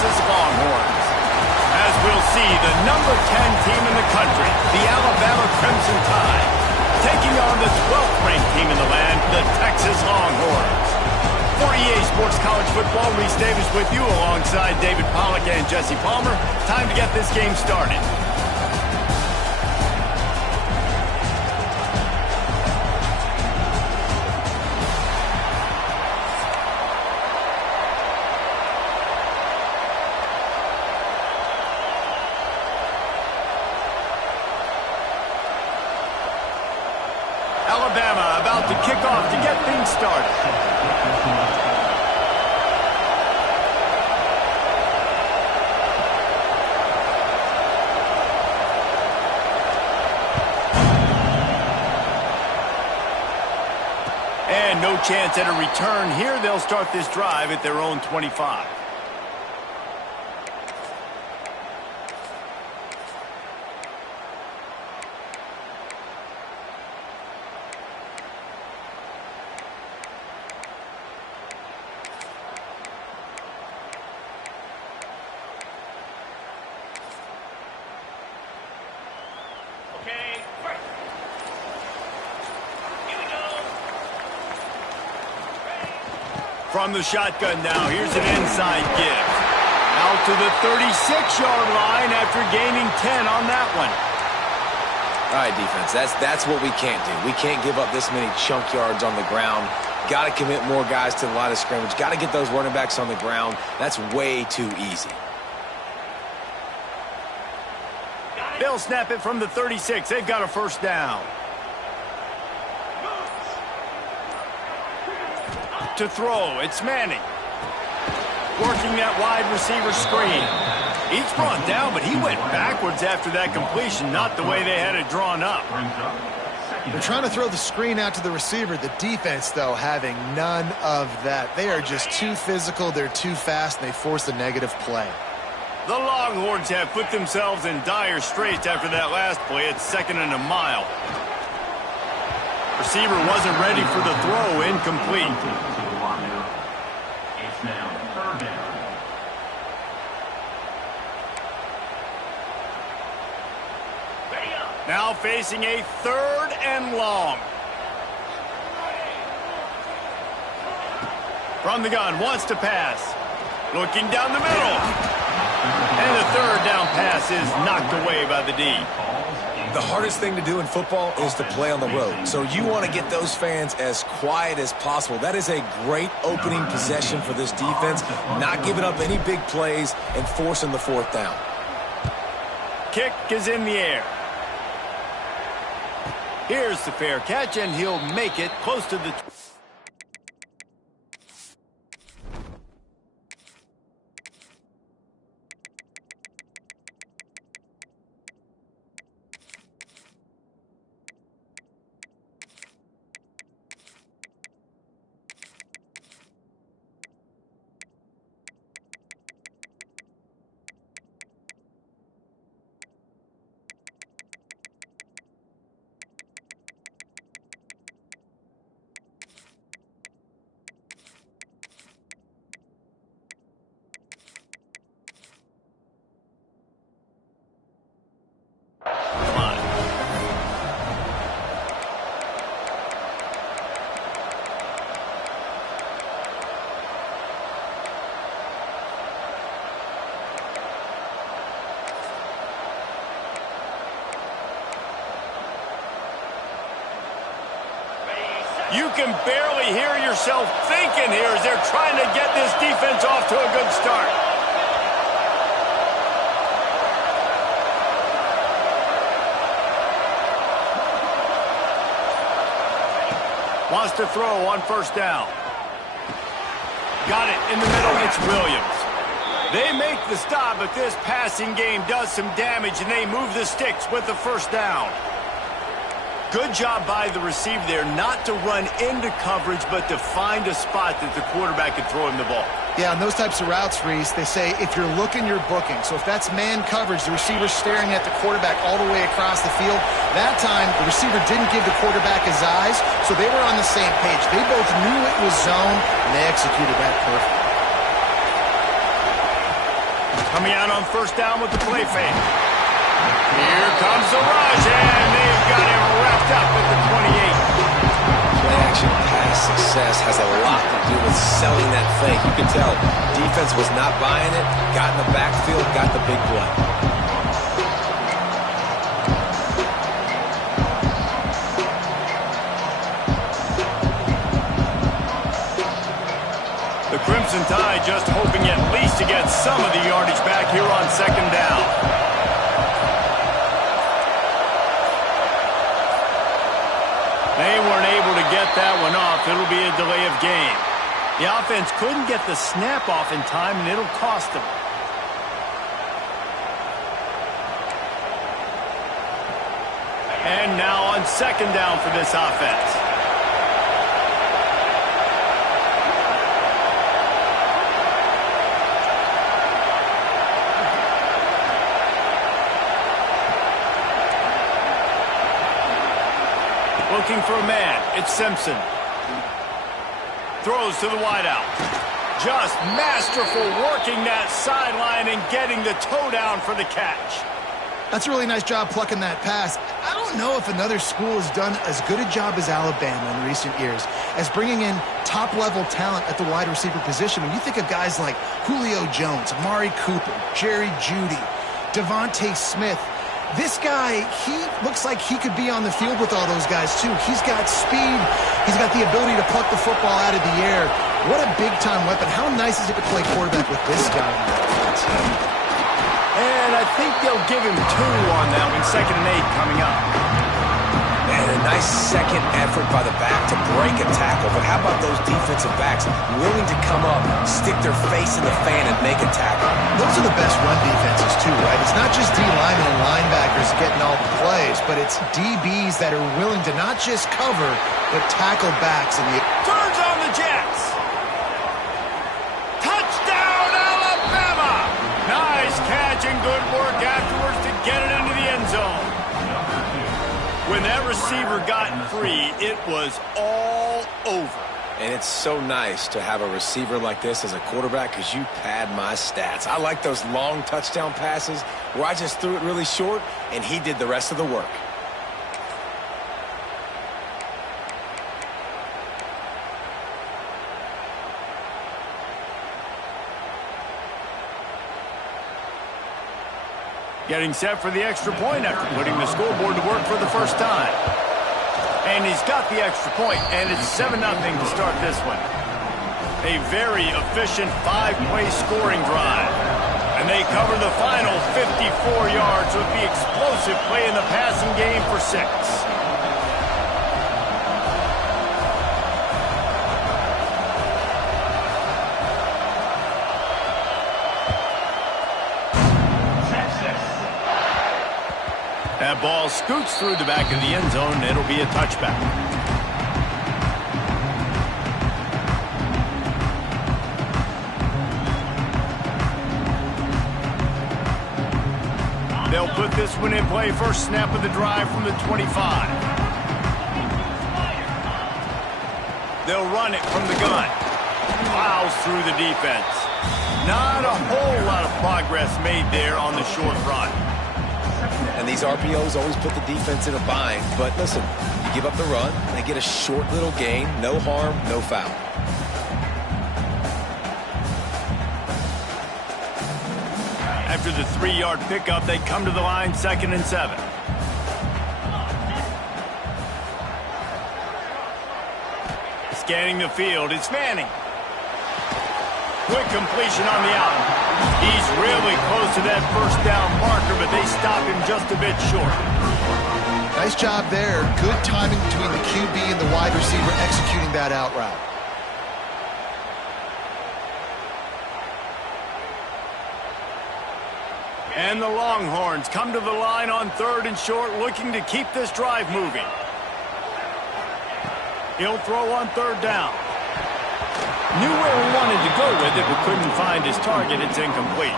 Texas Longhorns. As we'll see, the number 10 team in the country, the Alabama Crimson Tide, taking on the 12th ranked team in the land, the Texas Longhorns. For EA Sports College Football, Reese Davis with you alongside David Pollack and Jesse Palmer. Time to get this game started. Alabama about to kick off to get things started. And no chance at a return here. They'll start this drive at their own 25. From the shotgun now, here's an inside give. Out to the 36-yard line after gaining 10 on that one. All right, defense, that's what we can't do. We can't give up this many chunk yards on the ground. Got to commit more guys to the line of scrimmage. Got to get those running backs on the ground. That's way too easy. They'll snap it from the 36. They've got a first down. To throw, it's Manning. Working that wide receiver screen. He's brought down, but he went backwards after that completion, not the way they had it drawn up. They're trying to throw the screen out to the receiver. The defense, though, having none of that. They are just too physical, they're too fast, and they force a negative play. The Longhorns have put themselves in dire straits after that last play. It's 2nd and a mile. Receiver wasn't ready for the throw, incomplete. Now facing a 3rd and long. From the gun, wants to pass. Looking down the middle. And the 3rd down pass is knocked away by the D. The hardest thing to do in football is to play on the road. So you want to get those fans as quiet as possible. That is a great opening possession for this defense. Not giving up any big plays and forcing the 4th down. Kick is in the air. Here's the fair catch, and he'll make it close to the... You can barely hear yourself thinking here as they're trying to get this defense off to a good start. Wants to throw on 1st down. Got it in the middle. It's Williams. They make the stop, but this passing game does some damage, and they move the sticks with the 1st down. Good job by the receiver there not to run into coverage, but to find a spot that the quarterback could throw him the ball. Yeah, on those types of routes, Reese, they say if you're looking, you're booking. So if that's man coverage, the receiver's staring at the quarterback all the way across the field. That time, the receiver didn't give the quarterback his eyes, so they were on the same page. They both knew it was zone, and they executed that perfectly. Coming out on first down with the play fake. Here comes the rush, and they've got him wrapped up at the 28. Play action pass success has a lot to do with selling that fake. You can tell defense was not buying it, got in the backfield, got the big play. The Crimson Tide just hoping at least to get some of the yardage back here on second down. They weren't able to get that one off. It'll be a delay of game. The offense couldn't get the snap off in time, and it'll cost them. And now on second down for this offense. Looking for a man. It's Simpson. Throws to the wideout. Just masterful working that sideline and getting the toe down for the catch. That's a really nice job plucking that pass. I don't know if another school has done as good a job as Alabama in recent years as bringing in top-level talent at the wide receiver position. When you think of guys like Julio Jones, Amari Cooper, Jerry Jeudy, Devontae Smith, this guy, he looks like he could be on the field with all those guys, too. He's got speed. He's got the ability to pluck the football out of the air. What a big-time weapon. How nice is it to play quarterback with this guy on the offense? And I think they'll give him 2 on that one. 2nd and 8 coming up. And a nice second effort by the back to break a tackle. But how about those defensive backs willing to come up, stick their face in the fan, and make a tackle? Those are the best run defenses, too, right? It's not just D linemen and linebackers getting all the plays, but it's DBs that are willing to not just cover, but tackle backs in the... Turns on the Jets. Touchdown, Alabama! Nice catch and good work afterwards to get it into the end zone. When that receiver got free, it was all over. And it's so nice to have a receiver like this as a quarterback because you pad my stats. I like those long touchdown passes where I just threw it really short and he did the rest of the work. Getting set for the extra point after putting the scoreboard to work for the first time. And he's got the extra point, and it's 7-0 to start this one. A very efficient 5-play scoring drive. And they cover the final 54 yards with the explosive play in the passing game for 6. That ball scoots through the back of the end zone, and it'll be a touchback. They'll put this one in play. First snap of the drive from the 25. They'll run it from the gun. Plows through the defense. Not a whole lot of progress made there on the short run. And these RPOs always put the defense in a bind. But listen, you give up the run, they get a short little gain, no harm, no foul. After the 3-yard pickup, they come to the line 2nd and 7. Scanning the field, it's Manning. Quick completion on the out. He's really close to that first down marker, but they stop him just a bit short. Nice job there. Good timing between the QB and the wide receiver executing that out route. And the Longhorns come to the line on 3rd and short, looking to keep this drive moving. He'll throw on 3rd down. Knew where he wanted to go with it, but couldn't find his target. It's incomplete.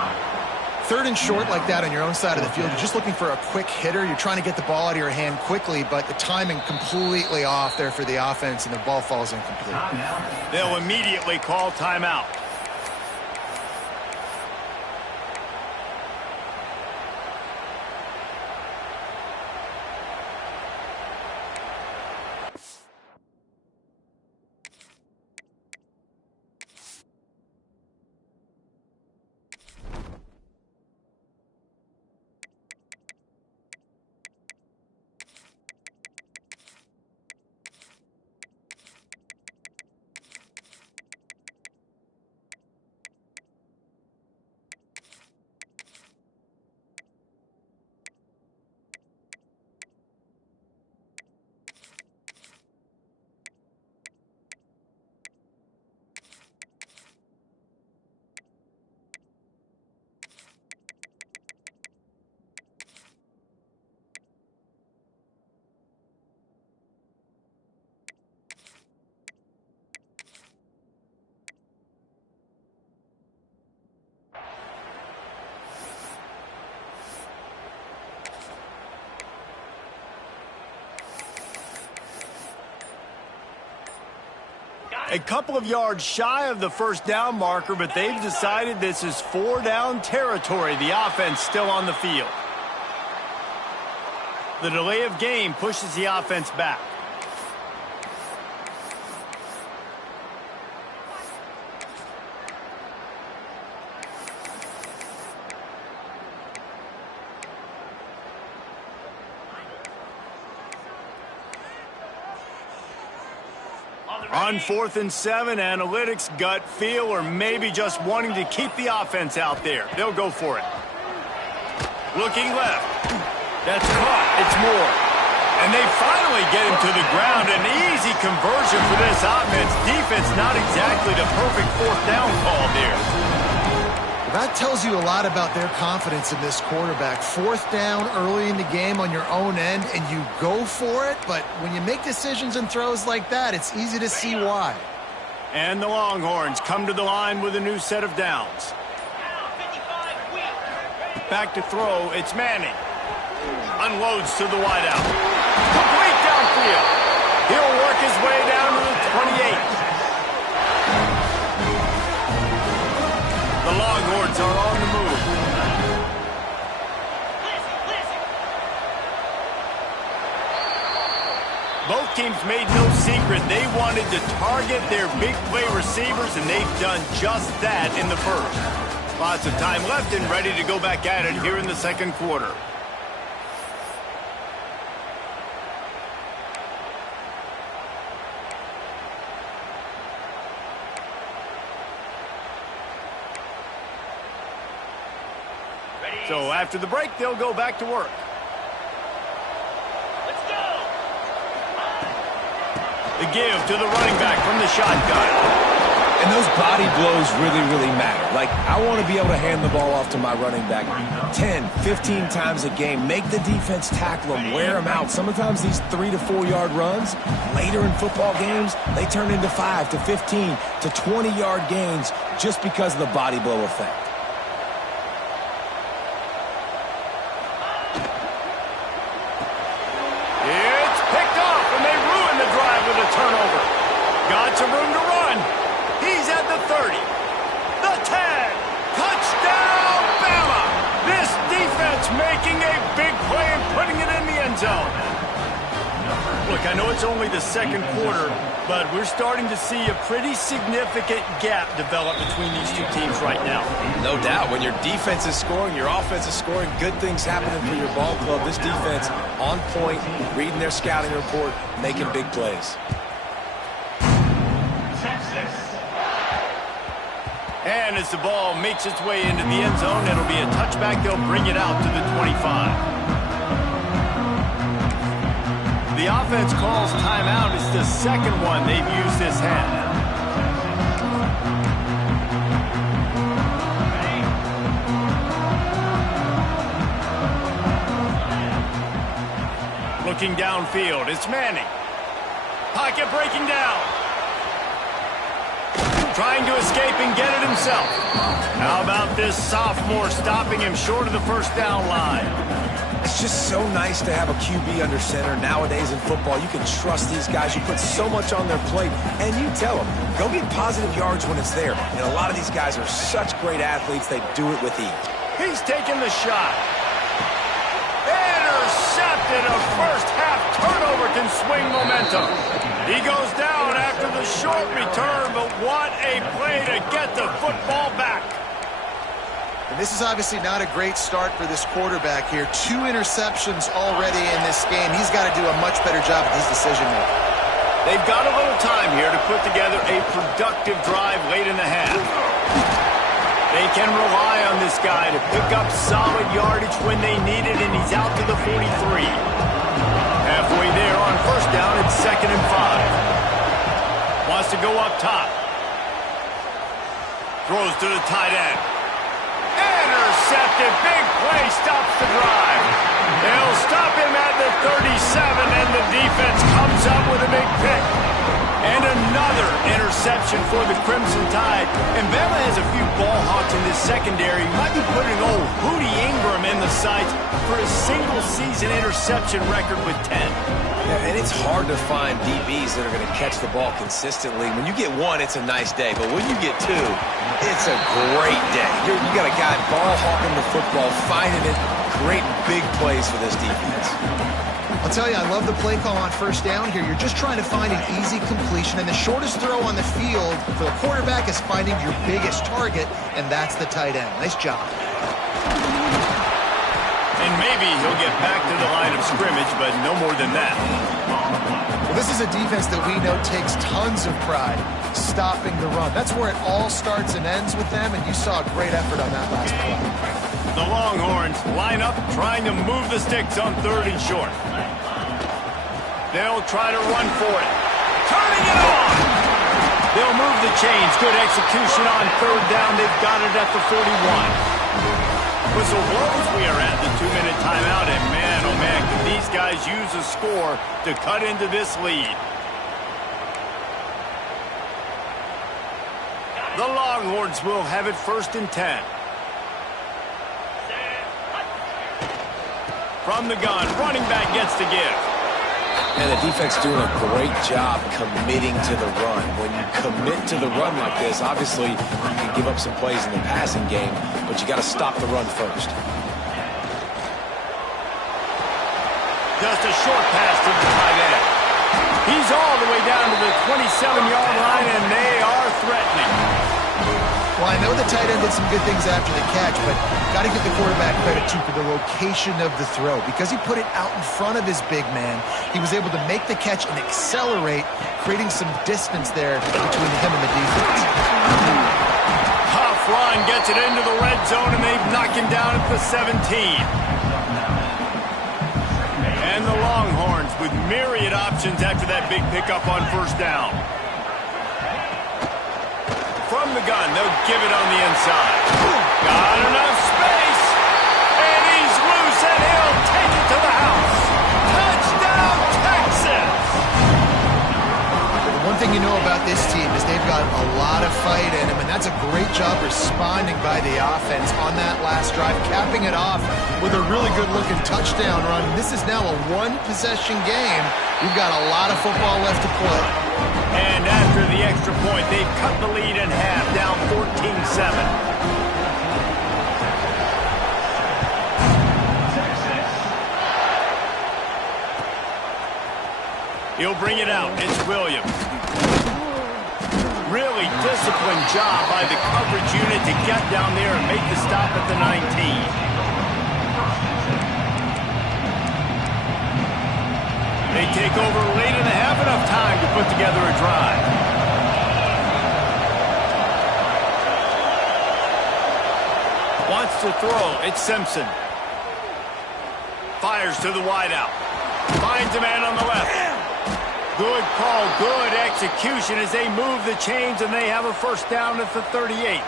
3rd and short like that on your own side of the field. You're just looking for a quick hitter. You're trying to get the ball out of your hand quickly, but the timing completely off there for the offense, and the ball falls incomplete. They'll immediately call timeout. A couple of yards shy of the first down marker, but they've decided this is 4-down territory. The offense still on the field. The delay of game pushes the offense back. On 4th and 7, analytics, gut feel, or maybe just wanting to keep the offense out there. They'll go for it. Looking left. That's caught. It's Moore. And they finally get him to the ground. An easy conversion for this offense. Defense not exactly the perfect 4th down call there. That tells you a lot about their confidence in this quarterback. 4th down early in the game on your own end, and you go for it, but when you make decisions and throws like that, it's easy to see why. And the Longhorns come to the line with a new set of downs. Back to throw, it's Manning. Unloads to the wideout. Complete downfield. He'll work his way down to the 28. The Longhorns are on the move. Both teams made no secret they wanted to target their big play receivers, and they've done just that in the first. Lots of time left and ready to go back at it here in the second quarter. So after the break, they'll go back to work. Let's go. The give to the running back from the shotgun. And those body blows really matter. Like, I want to be able to hand the ball off to my running back 10, 15 times a game. Make the defense tackle them, wear them out. Sometimes these 3 to 4 yard runs, later in football games, they turn into 5 to 15 to 20 yard gains just because of the body blow effect. Turnover. Got some room to run. He's at the 30. The 10. Touchdown, Bama. This defense making a big play and putting it in the end zone. Look, I know it's only the second quarter, but we're starting to see a pretty significant gap develop between these two teams right now. No doubt. When your defense is scoring, your offense is scoring, good things happening for your ball club. This defense on point, reading their scouting report, making big plays. And as the ball makes its way into the end zone, it'll be a touchback. They'll bring it out to the 25. The offense calls timeout. It's the second one they've used this half. Looking downfield, it's Manning. Pocket breaking down. Trying to escape and get it himself. How about this sophomore stopping him short of the first down line? It's just so nice to have a QB under center. Nowadays in football, you can trust these guys. You put so much on their plate, and you tell them, go get positive yards when it's there. And a lot of these guys are such great athletes, they do it with ease. He's taking the shot. Intercepted. A first-half turnover can swing momentum. He goes down after the short return, but what a play to get the football back. And this is obviously not a great start for this quarterback here. 2 interceptions already in this game. He's got to do a much better job with his decision-making. They've got a little time here to put together a productive drive late in the half. They can rely on this guy to pick up solid yardage when they need it, and he's out to the 43. Halfway there on first down, it's 2nd and 5. Wants to go up top. Throws to the tight end. Intercepted. Big play stops the drive. They'll stop him at the 37, and the defense comes up with a big pick. And another interception for the Crimson Tide. And Bama has a few ball hawks in this secondary. Might be putting old Hootie Ingram in the sights for a single-season interception record with 10. Yeah, and it's hard to find DBs that are going to catch the ball consistently. When you get one, it's a nice day. But when you get two, it's a great day. You got a guy ball hawking the football, finding it, creating big plays for this defense. I'll tell you, I love the play call on first down here. You're just trying to find an easy completion, and the shortest throw on the field for the quarterback is finding your biggest target, and that's the tight end. Nice job. And maybe he'll get back to the line of scrimmage, but no more than that. Well, this is a defense that we know takes tons of pride stopping the run. That's where it all starts and ends with them, and you saw a great effort on that last play. The Longhorns line up, trying to move the sticks on 3rd and short. They'll try to run for it. Turning it on! They'll move the chains. Good execution on 3rd down. They've got it at the 41. Whistle blows. We are at the 2-minute timeout, and man, oh man, can these guys use a score to cut into this lead. The Longhorns will have it 1st and 10. From the gun, running back gets to give. And the defense doing a great job committing to the run. When you commit to the run like this, obviously you can give up some plays in the passing game, but you got to stop the run first. Just a short pass to the tight end. He's all the way down to the 27-yard line, and they are threatening. Well, I know the tight end did some good things after the catch, but got to give the quarterback credit, too, for the location of the throw. Because he put it out in front of his big man, he was able to make the catch and accelerate, creating some distance there between him and the defense. Tough run gets it into the red zone, and they've knocked him down at the 17. And the Longhorns with myriad options after that big pickup on 1st down. From the gun, they'll give it on the inside. Got enough space, and he's loose, and he'll take it to the house. Touchdown, Texas! One thing you know about this team is they've got a lot of fight in them, and that's a great job responding by the offense on that last drive, capping it off with a really good-looking touchdown run. This is now a one-possession game. We've got a lot of football left to play. And after the extra point, they've cut the lead in half, down 14-7. He'll bring it out. It's Williams. Really disciplined job by the coverage unit to get down there and make the stop at the 19. They take over late and have enough time to put together a drive. Wants to throw. It's Simpson. Fires to the wideout. Finds a man on the left. Good call, good execution as they move the chains, and they have a 1st down at the 38.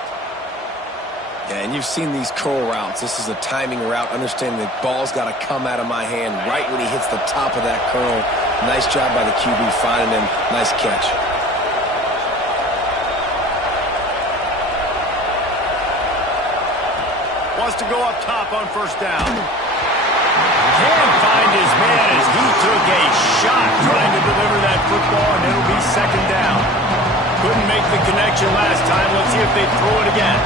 Yeah, and you've seen these curl routes. This is a timing route, understanding the ball's got to come out of my hand right when he hits the top of that curl. Nice job by the QB finding him. Nice catch. Wants to go up top on 1st down. Can't find his man as he took a shot trying to deliver that football, and it'll be 2nd down. Couldn't make the connection last time. Let's see if they throw it again.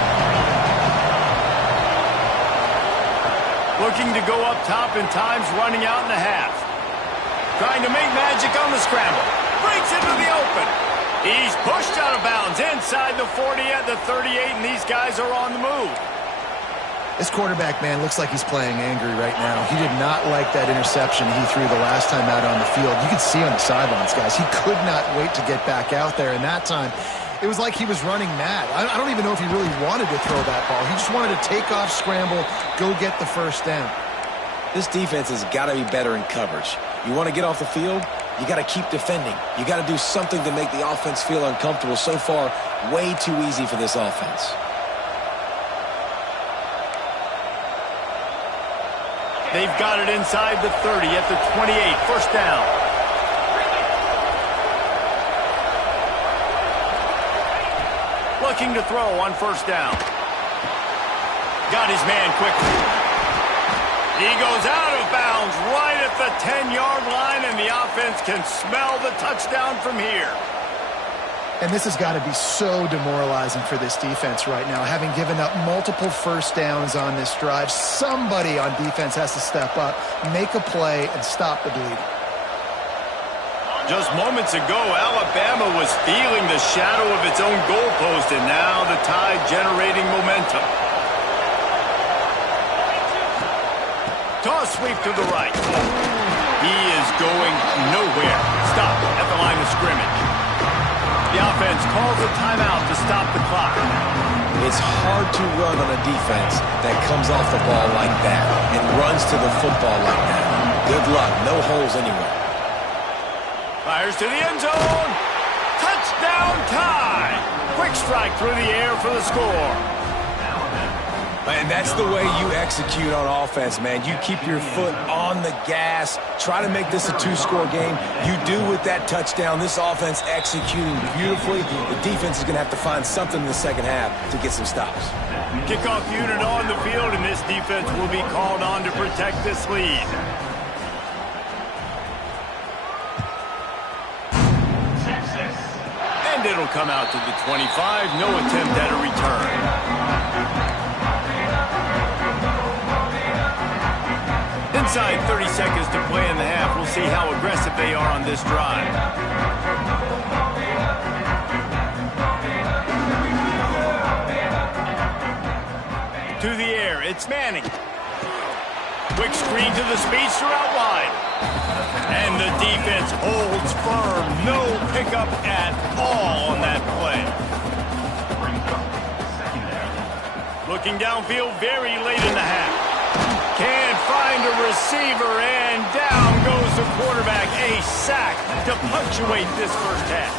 Looking to go up top, and time's running out in the half. Trying to make magic on the scramble. Breaks into the open. He's pushed out of bounds inside the 40 at the 38, and these guys are on the move. This quarterback, man, looks like he's playing angry right now. He did not like that interception he threw the last time out on the field. You could see on the sidelines, guys. He could not wait to get back out there, and that time it was like he was running mad. I don't even know if he really wanted to throw that ball. He just wanted to take off, scramble, go get the 1st down. This defense has got to be better in coverage. You want to get off the field, you got to keep defending. You got to do something to make the offense feel uncomfortable. So far, way too easy for this offense. They've got it inside the 30 at the 28. 1st down. Looking to throw on 1st down. Got his man quickly. He goes out of of bounds right at the 10-yard line, and the offense can smell the touchdown from here. And this has got to be so demoralizing for this defense right now, having given up multiple first downs on this drive. Somebody on defense has to step up, make a play, and stop the bleeding. Just moments ago, Alabama was feeling the shadow of its own goalpost, and now the Tide generating momentum. Toss sweep to the right. He is going nowhere. Stop at the line of scrimmage. The offense calls a timeout to stop the clock. It's hard to run on a defense that comes off the ball like that and runs to the football like that. Good luck. No holes anywhere. Fires to the end zone. Touchdown Tide. Quick strike through the air for the score. And that's the way you execute on offense, man. You keep your foot on the gas. Try to make this a two-score game. You do with that touchdown. This offense executing beautifully. The defense is going to have to find something in the second half to get some stops. Kickoff unit on the field, and this defense will be called on to protect this lead. And it'll come out to the 25. No attempt at a return. Inside 30 seconds to play in the half. We'll see how aggressive they are on this drive. To the air, it's Manning. Quick screen to the speedster out wide. And the defense holds firm. No pickup at all on that play. Looking downfield very late in the half. Can't find a receiver, and down goes the quarterback. A sack to punctuate this first half.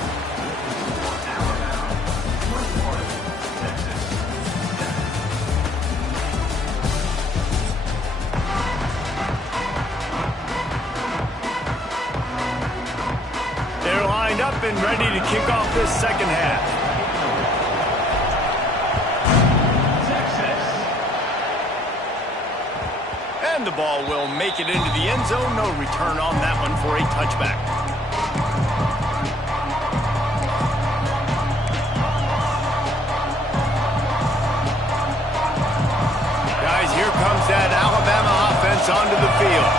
They're lined up and ready to kick off this second half. And the ball will make it into the end zone. No return on that one for a touchback. Guys, here comes that Alabama offense onto the field.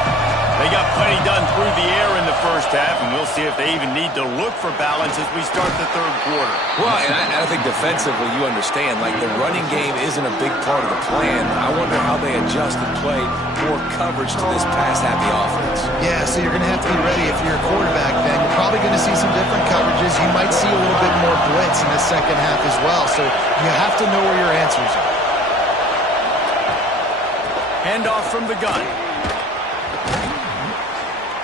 They got plenty done through the air in the first half, and we'll see if they even need to look for balance as we start the third quarter. Well, and I think defensively you understand, like the running game isn't a big part of the plan. I wonder how they adjust and play more coverage to this pass-happy offense. Yeah, so you're going to have to be ready if you're a quarterback then. You're probably going to see some different coverages. You might see a little bit more blitz in the second half as well, so you have to know where your answers are. Handoff from the gun.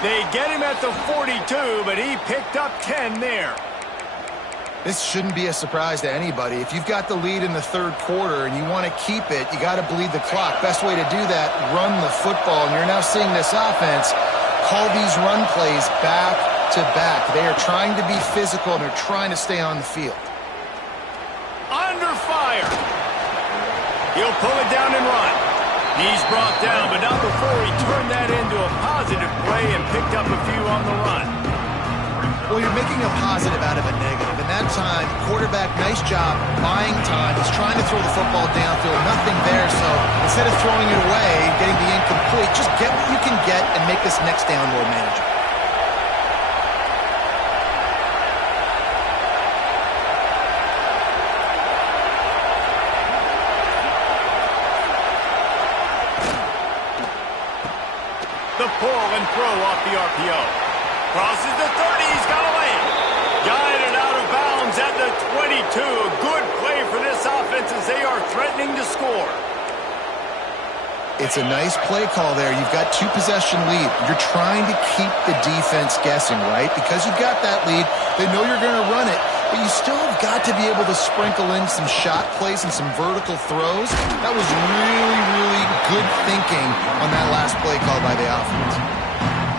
They get him at the 42, but he picked up 10 there. This shouldn't be a surprise to anybody. If you've got the lead in the third quarter and you want to keep it, you got to bleed the clock. Best way to do that, run the football. And you're now seeing this offense call these run plays back to back. They are trying to be physical, and they're trying to stay on the field. Under fire. He'll pull it down and run. He's brought down, but not before he turned that into a positive play and picked up a few on the run. Well, you're making a positive out of a negative. And that time, quarterback, nice job, buying time. He's trying to throw the football downfield, nothing there. So instead of throwing it away and getting the incomplete, just get what you can get and make this next down more manageable. The pull and throw off the RPO. Crosses the 30, he's got away. Guided out of bounds at the 22. A good play for this offense as they are threatening to score. It's a nice play call there. You've got two-possession lead. You're trying to keep the defense guessing, right? Because you've got that lead, they know you're going to run it, but you still have got to be able to sprinkle in some shot plays and some vertical throws. That was really, really good thinking on that last play call by the offense.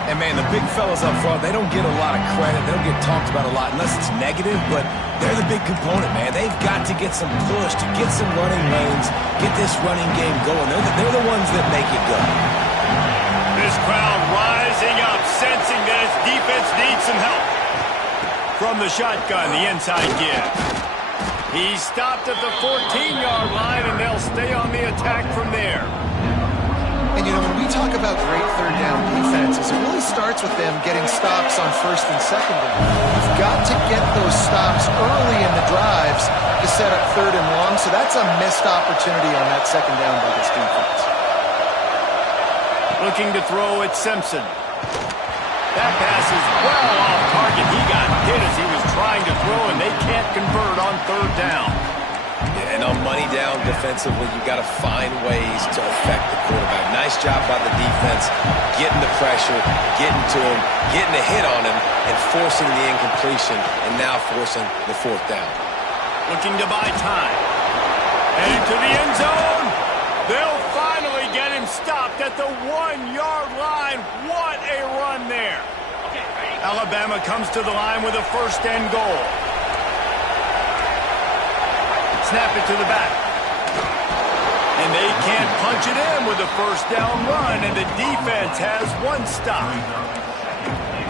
And, man, the big fellas up front, they don't get a lot of credit. They don't get talked about a lot unless it's negative, but they're the big component, man. They've got to get some push, to get some running lanes, get this running game going. They're the ones that make it go. This this crowd rising up, sensing that its defense needs some help. From the shotgun, the inside give. He stopped at the 14-yard line, and they'll stay on the attack from there. And, you know, when we talk about great third down defenses, it really starts with them getting stops on first and second down. You've got to get those stops early in the drives to set up third and long, so that's a missed opportunity on that second down by this defense. Looking to throw at Simpson. That pass is well off target. He got hit as he was trying to throw, and they can't convert on third down. And on money down defensively, you got to find ways to affect the quarterback. Nice job by the defense, getting the pressure, getting to him, getting a hit on him, and forcing the incompletion, and now forcing the fourth down. Looking to buy time. And into the end zone. They'll finally get him stopped at the 1-yard line. What a run there. Alabama comes to the line with a first and goal. Snap it to the back. And they can't punch it in with a first down run, and the defense has one stop.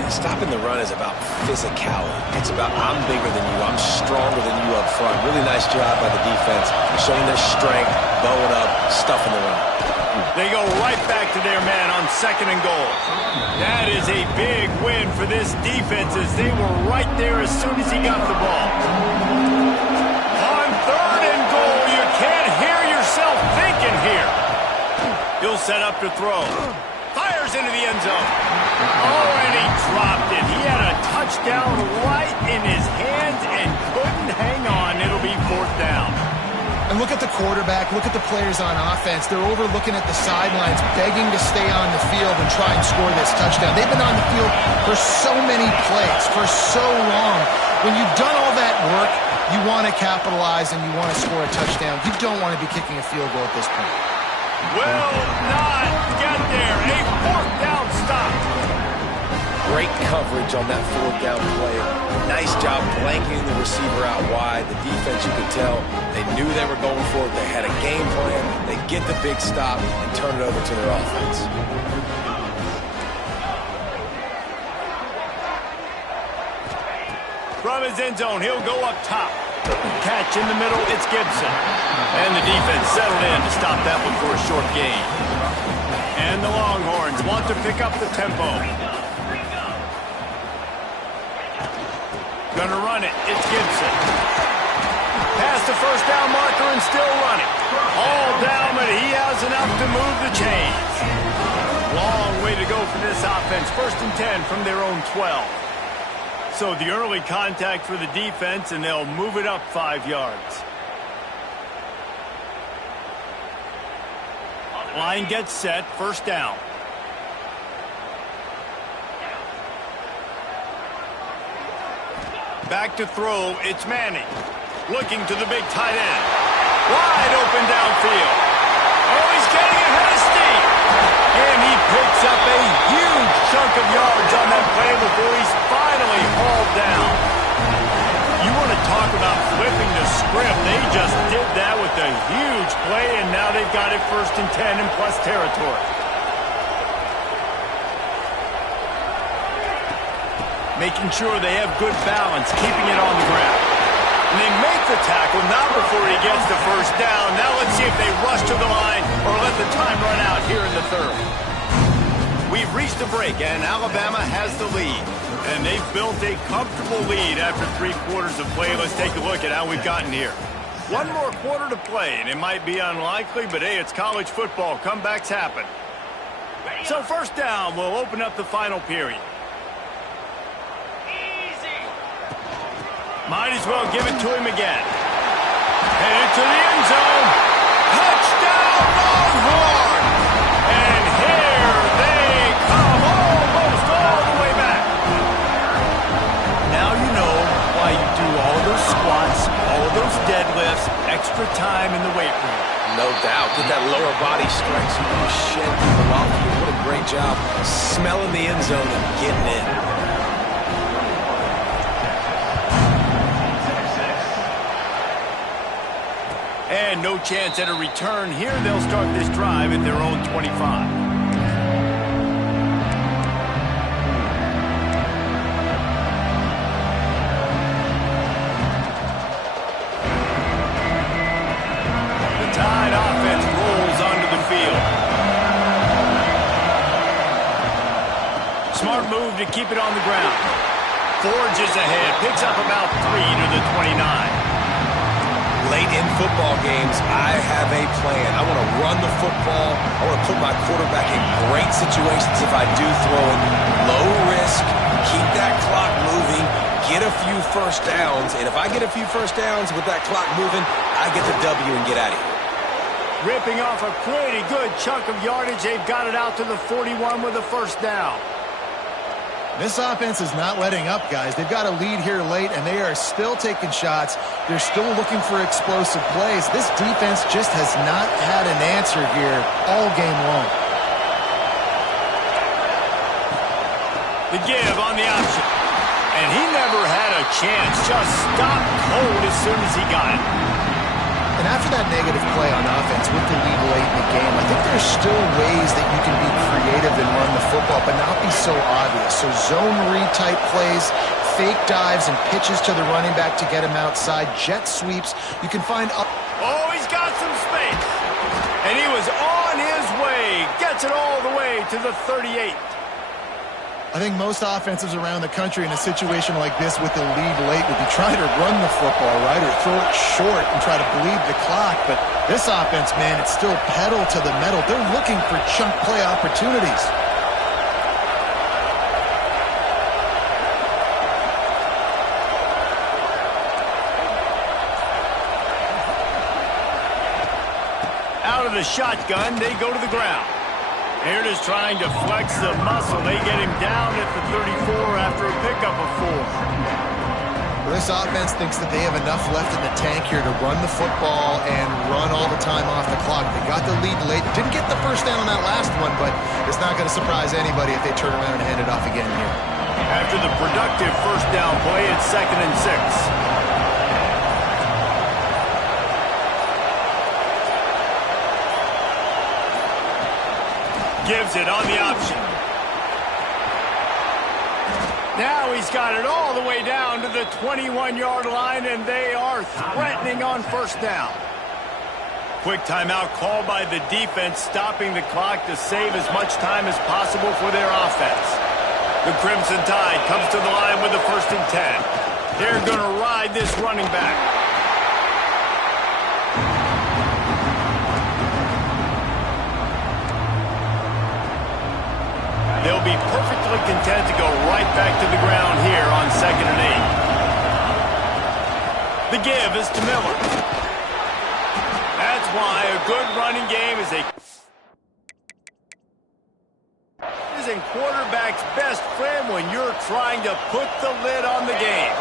Stopping the run is about physicality. It's about I'm bigger than you, I'm stronger than you up front. Really nice job by the defense, showing their strength, bowing up, stuffing the run. They go right back to their man on second and goal. That is a big win for this defense as they were right there as soon as he got the ball. On third and goal, you can't hear yourself thinking here. He'll set up to throw. Fires into the end zone. Oh, and he dropped it. He had a touchdown right in his hands and couldn't hang on. It'll be fourth down. And look at the quarterback, look at the players on offense. They're over looking at the sidelines, begging to stay on the field and try and score this touchdown. They've been on the field for so many plays, for so long. When you've done all that work, you want to capitalize and you want to score a touchdown. You don't want to be kicking a field goal at this point. Will not get there. A fourth down stop. Great coverage on that fourth down play. Nice job blanketing the receiver out wide. The defense, you could tell, they knew they were going for it. They had a game plan. They get the big stop and turn it over to their offense. From his end zone, he'll go up top. Catch in the middle, it's Gibson. And the defense settled in to stop that one for a short gain. And the Longhorns want to pick up the tempo. Gonna run it, it's Gibson. Past the first down marker and still running. All down, but he has enough to move the chains. Long way to go for this offense. First and 10 from their own 12. So the early contact for the defense, and they'll move it up 5 yards. Line gets set, first down. Back to throw, it's Manning. Looking to the big tight end. Wide open downfield. Oh, he's getting ahead of steam. And he picks up a huge chunk of yards on that play before he's finally hauled down. You want to talk about flipping the script. They just did that with a huge play, and now they've got it first and 10 in plus territory. Making sure they have good balance, keeping it on the ground. And they make the tackle, not before he gets the first down. Now let's see if they rush to the line or let the time run out here in the third. We've reached a break, and Alabama has the lead. And they've built a comfortable lead after 3 quarters of play. Let's take a look at how we've gotten here. One more quarter to play, and it might be unlikely, but hey, it's college football. Comebacks happen. So first down, we'll open up the final period. Might as well give it to him again. Headed to the end zone. Touchdown, Longhorn! And here they come, almost all the way back. Now you know why you do all of those squats, all of those deadlifts, extra time in the weight room. No doubt. Get that lower body strength so you can shed people off. What a great job smelling the end zone and getting in. And no chance at a return here. They'll start this drive at their own 25. Smart move to keep it on the ground. Forges ahead. Picks up about 3 to the 29. Late in football games, I have a plan. I want to run the football. I want to put my quarterback in great situations if I do throw it. Low risk, keep that clock moving, get a few first downs. And if I get a few first downs with that clock moving, I get the W and get out of here. Ripping off a pretty good chunk of yardage. They've got it out to the 41 with a first down. This offense is not letting up, guys. They've got a lead here late, and they are still taking shots. They're still looking for explosive plays. This defense just has not had an answer here all game long. The give on the option. And he never had a chance. Just stopped cold as soon as he got it. And after that negative play on offense with the lead late in the game, I think there's still ways that you can be creative and run the football, but not be so obvious. So zone read type plays, fake dives, and pitches to the running back to get him outside, jet sweeps. You can find... Oh, he's got some space. And he was on his way. Gets it all the way to the 38. I think most offenses around the country in a situation like this with the lead late would be trying to run the football, right, or throw it short and try to bleed the clock. But this offense, man, it's still pedal to the metal. They're looking for chunk play opportunities. Out of the shotgun, they go to the ground. They're just trying to flex the muscle. They get him down at the 34 after a pickup of 4. Well, this offense thinks that they have enough left in the tank here to run the football and run all the time off the clock. They got the lead late. Didn't get the first down on that last one, but it's not going to surprise anybody if they turn around and hand it off again here. After the productive first down play, it's 2nd and 6. Gives it on the option. Now he's got it all the way down to the 21-yard line, and they are threatening on first down. Quick timeout called by the defense, stopping the clock to save as much time as possible for their offense. The Crimson Tide comes to the line with the 1st and 10. They're going to ride this running back. They'll be perfectly content to go right back to the ground here on 2nd and 8. The give is to Miller. That's why a good running game is a quarterback's best friend when you're trying to put the lid on the game.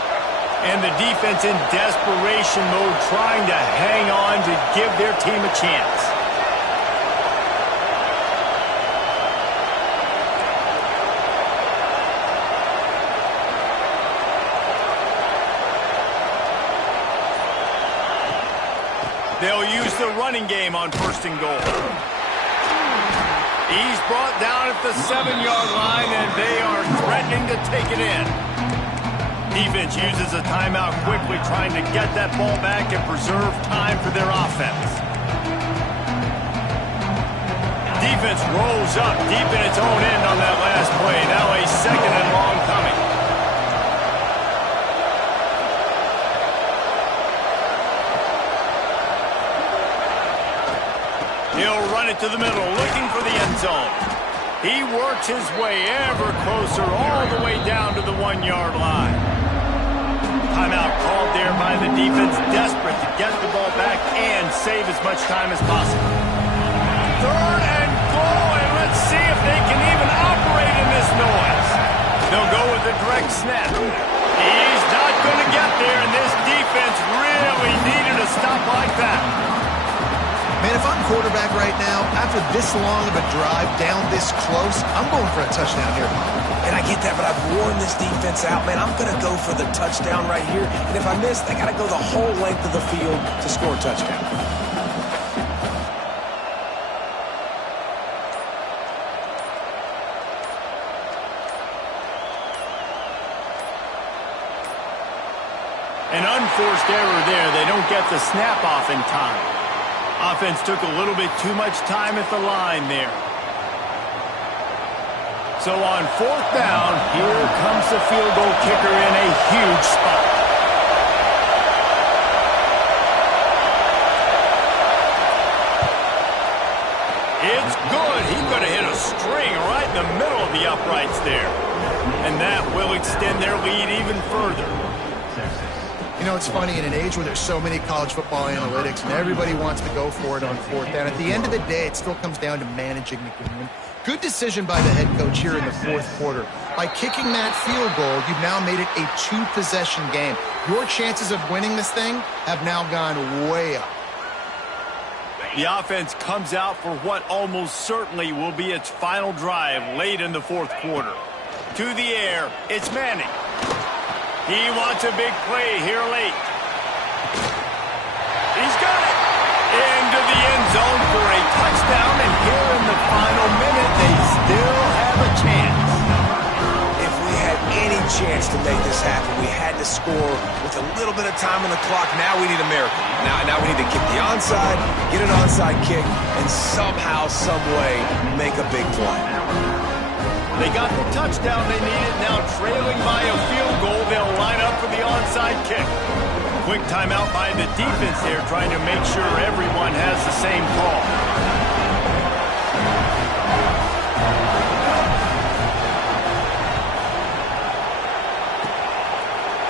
And the defense in desperation mode trying to hang on to give their team a chance. They'll use the running game on 1st and goal. He's brought down at the 7-yard line, and they are threatening to take it in. Defense uses a timeout quickly, trying to get that ball back and preserve time for their offense. Defense rolls up deep in its own end on that last play. Now a 2nd and long coming. He'll run it to the middle, looking for the end zone. He works his way ever closer, all the way down to the 1-yard line. Timeout called there by the defense, desperate to get the ball back and save as much time as possible. 3rd and goal, and let's see if they can even operate in this noise. They'll go with a direct snap. He's not going to get there, and this defense really needed a stop like that. Man, if I'm quarterback right now, after this long of a drive down this close, I'm going for a touchdown here. And I get that, but I've worn this defense out, man. I'm going to go for the touchdown right here. And if I miss, they got to go the whole length of the field to score a touchdown. An unforced error there. They don't get the snap off in time. Offense took a little bit too much time at the line there. So on 4th down, here comes the field goal kicker in a huge spot. It's good. He's going to hit a string right in the middle of the uprights there. And that will extend their lead even further. You know, it's funny, in an age where there's so many college football analytics and everybody wants to go for it on 4th down, at the end of the day, it still comes down to managing the game. Good decision by the head coach here in the 4th quarter. By kicking that field goal, you've now made it a 2-possession game. Your chances of winning this thing have now gone way up. The offense comes out for what almost certainly will be its final drive late in the 4th quarter. To the air, it's Manning. He wants a big play here late. He's got it. Into the end zone for a touchdown, and here in the final minute, they still have a chance. If we had any chance to make this happen, we had to score with a little bit of time on the clock. Now we need a miracle. Now we need to kick the onside, get an onside kick, and somehow, some way, make a big play. They got the touchdown they needed. Now trailing by a field goal, they'll line up for the onside kick. Quick timeout by the defense there, trying to make sure everyone has the same call.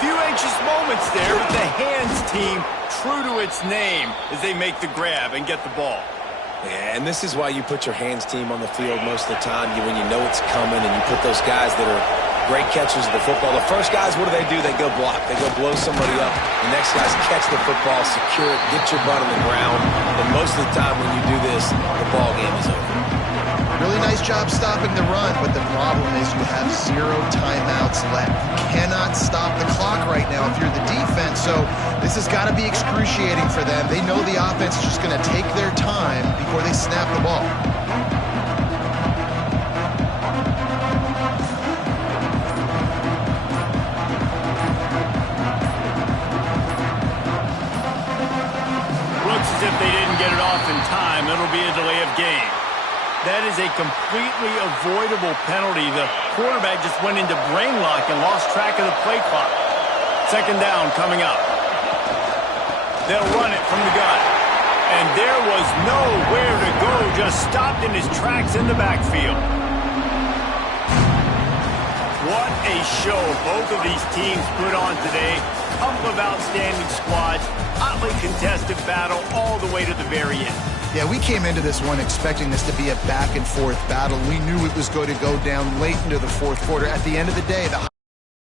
Few anxious moments there with the hands team true to its name as they make the grab and get the ball. Yeah, and this is why you put your hands team on the field most of the time, when you know it's coming, and you put those guys that are great catchers of the football. The first guys, what do? They go block. They go blow somebody up. The next guys catch the football, secure it, get your butt on the ground. And most of the time when you do this, the ball game is over. Really nice job stopping the run, but the problem is you have 0 timeouts left. You cannot stop the clock right now if you're the defense, so this has got to be excruciating for them. They know the offense is just going to take their time before they snap the ball. Looks as if they didn't get it off in time. It'll be a delay of game. That is a completely avoidable penalty. The quarterback just went into brain lock and lost track of the play clock. 2nd down coming up. They'll run it from the gun. And there was nowhere to go, just stopped in his tracks in the backfield. What a show both of these teams put on today. Couple of outstanding squads, hotly contested battle all the way to the very end. Yeah, we came into this one expecting this to be a back-and-forth battle. We knew it was going to go down late into the 4th quarter. At the end of the day, the